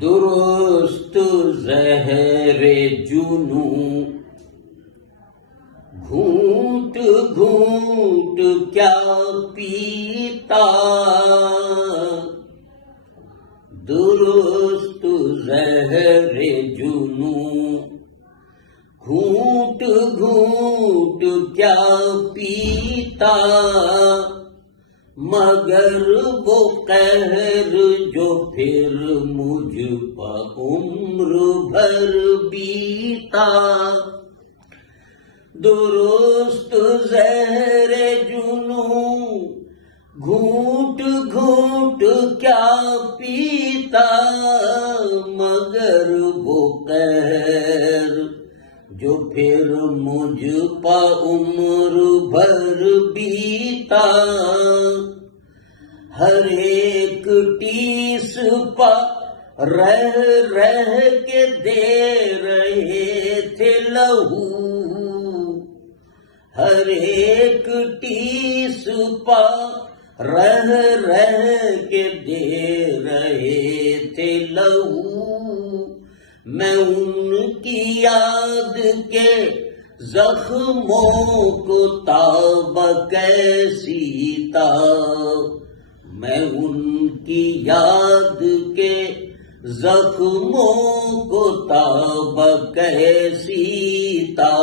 درست زہر جنوں گھونٹ گھونٹ کیا پیتا، درست زہر جنوں گھونٹ گھونٹ کیا پیتا، مگر وہ قہر جو پھر مجھ پر عمر بھر بیتا، درست زہر جنوں گھونٹ گھونٹ کیا پیتا، مگر وہ قہر جو پھر مجھ پر عمر بھر بیتا، ہر ایک ٹیس پر رہ رہ کے دے رہے تھے لہو، ہر ایک ٹیس پر رہ رہ کے دے رہے تھے لہو، میں ان کی یاد کے زخموں کو تابہ کیسی تھا، میں ان کی یاد کے زخموں کو تابہ کیسی تھا۔